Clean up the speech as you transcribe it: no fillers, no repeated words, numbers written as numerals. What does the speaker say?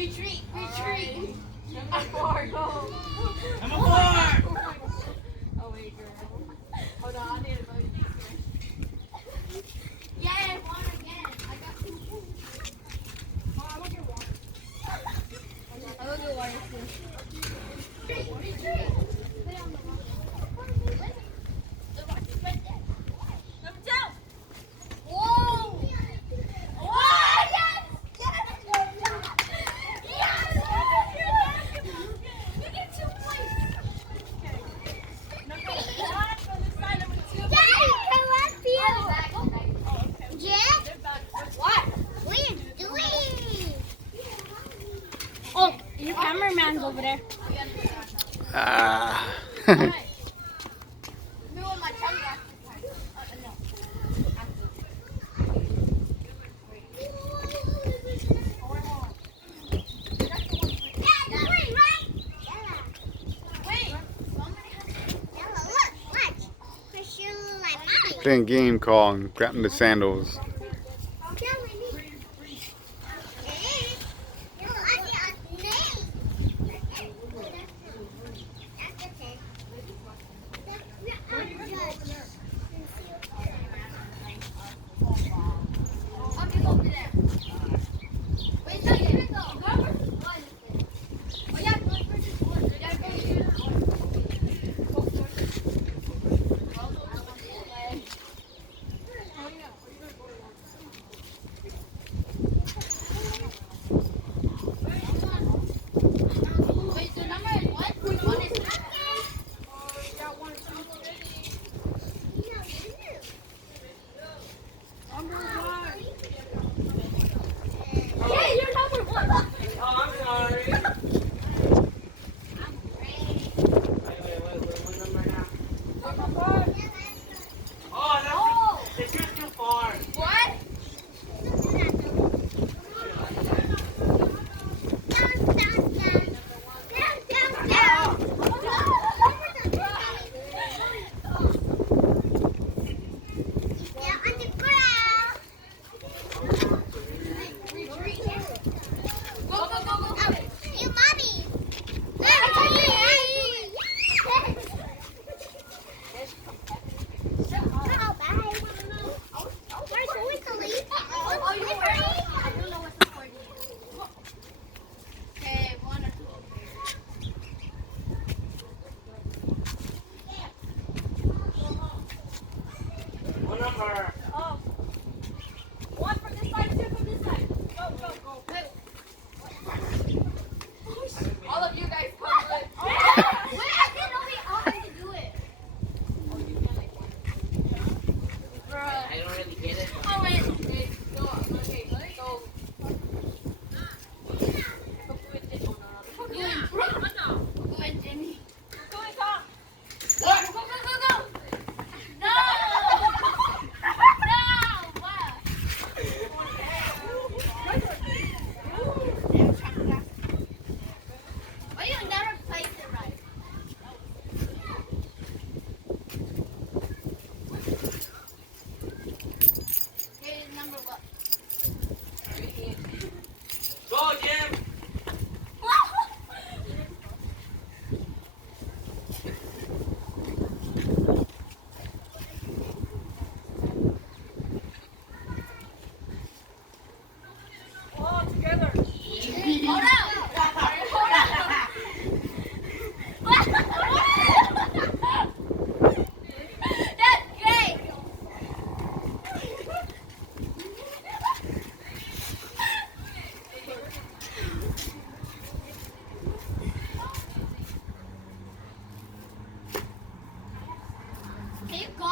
Retreat, retreat. Number 4, go. Number 4. Oh wait, girl. Hold on, I need to go. Yeah, one again. I got 2. Oh, I want your water. I want your water too. Retreat. Put it on the rock. The rock is right there. Number 2. Whoa! Whoa! Yes! Yes! Yes! You get 2 points. Number 1 from this side, number 2. Daddy, I love you. Oh, okay. Jim, They're back. What? what are you doing? Oh, your cameraman's over there. Ah. Alright. Me with my tongue back. No. Yeah, green, right? Yellow. Wait. Yellow, look, watch. Her shoe like mine. Playing game called grabbing the sandals. I'll be over there. Wait, no, here we go. Number 1. Oh, yeah, go first. Yeah, go Wait, so number is what? 1 is Yeah, you're number 1. Oh, I'm sorry. What number now? Oh, that's just too far. What? Go, go, go, go, go. You mommy. Oh, you were. I don't know what's the point. Okay, 1 or 2. What number? Oh. 1 from this side, 2 from this side. Go, go, go. All of you guys come good. Wait, I didn't know we all had to do it. Bruh. I don't really get it. Oh, wait. Okay, go. Okay, go. You and Jenny. Go and talk. Go, go, go, go, go. No! No! What? Why you never place it right? Okay, number what? Go, Jim. All together. Hold up! Hold up! That's great! Can you go?